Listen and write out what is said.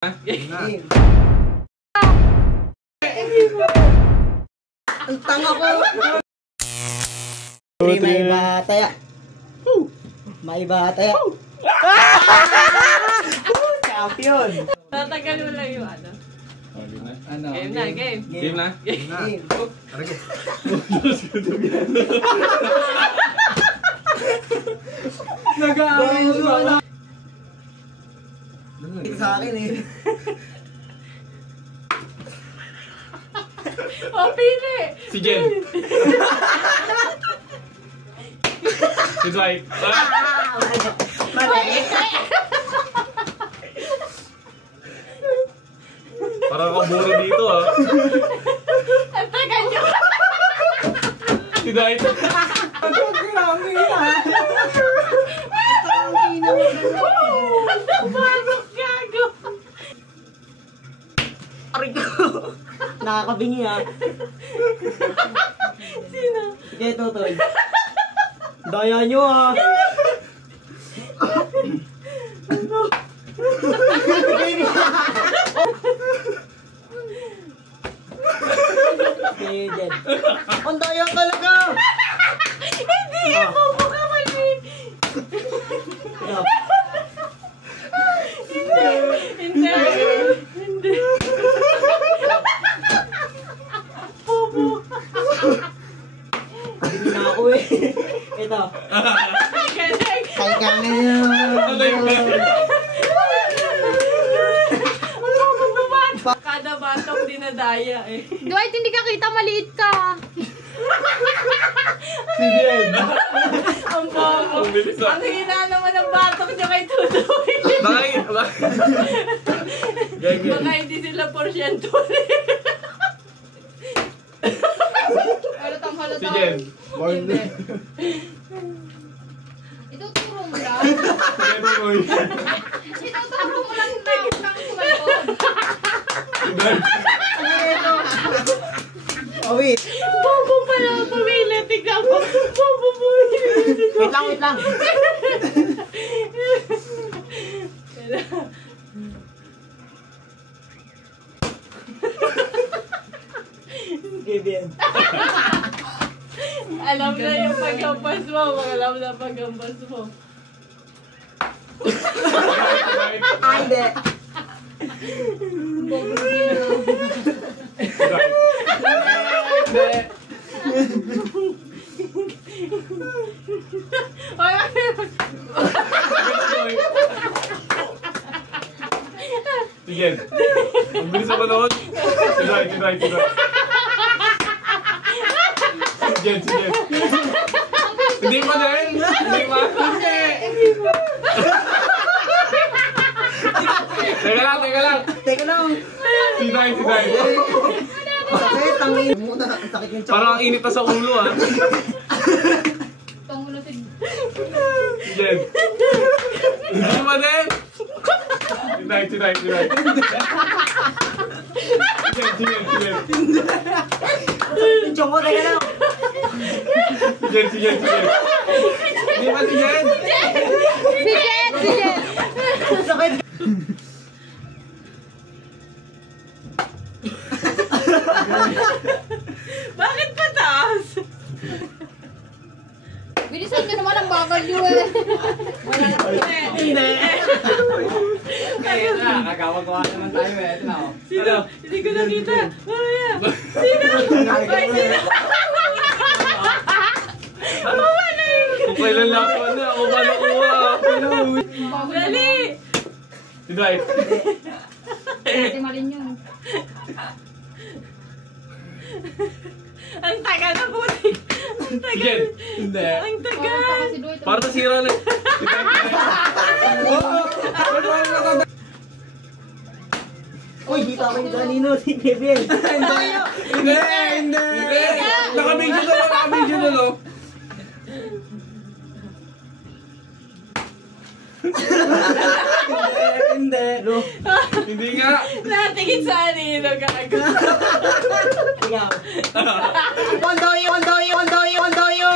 Ang tanga ko. May bataya. May bataya. Champion. Tatagal mo lang yung ano. Ano? Game na, game. Game na? Game na. Nag-aaway mo. Sa akin eh. O, pili! Si Jen. Si Dwight. Mali. Parang kaburo dito ah. Ang tagal nyo! Si Dwight. Ang grabe ah. Barok gago! Aray ko. Nakakabingi ah. Sino? Sige, Totoy. Daya nyo ah. Sige, Jen. Ang daya talaga. Hindi! Bobo ka mali! Hindi! Hindi! Bobo! Hindi na ako eh. Ito. Galing! Kay kanina. Kada batong dinadaya eh. Dwight, hindi ka kita, maliit ka. Si Jen. Ang bobo. Ang bilis ah. Ang hina naman ng batok niya kay Tudoy. Bakit? Baka hindi sila porsyento rin. Halatang halata. Si Jen. Hindi. Ituturo mo lang. Si Jen Boy. Ituturo mo lang na sumagot. Si Dwight. Oh, wait. Bobo pala ang pamilya. Tignan mo. Bobo pamilya. Wait lang, wait lang. Gideon. Alam na yung paghampas mo. Alam na paghampas mo. Ah, hindi. Bobo din. Si Dwight. Si Jen. Ang bilis na manood. Si Dwight, si Dwight, si Dwight. Si Jen, si Jen. Hindi pa din. Hindi pa. Teka lang, teka lang. Teka lang. Si Dwight, si Dwight. Bakit? Tangin muna. Ang sakit yung Parang ang init na sa ulo ah. Tungo na si... Si Jen. Hindi pa din. Si Dwight, si Dwight, si Dwight. Si Jen, si Jen, si Jen. yung chongo. Teka lang. Si Jen, si Jen, si Jen. Hindi pa si Jen. Si Jen! Si Jen! Ang sakit. Bakit pataas? Bilisan nyo naman ang bagal nyo eh. Wala na. Hindi. Ayun na. Kagawagawa naman tayo eh. Ito na ako. Sino? Hindi ko nakita. Mamaya. Sino? Ay, sino? Kung kailan last one na, ako ba nakuha? Dali! Si Dwight. Pwede malin yun. Ang tagal na puti. Ang Si tagal. Jen. Hindi. Ang Parang tagal. taka si Dwight. Para nasira na. Si Dwight, si Dwight. Uy, di pa ako yung kanino. Si Kevin. Hindi. Hindi. Hindi! Naka-video na lang, naka-video na lang. Hindi. Hindi nga. Natingin sa anino gago. Ikaw. Kondoyo, kondoyo, kondoyo, kondoyo.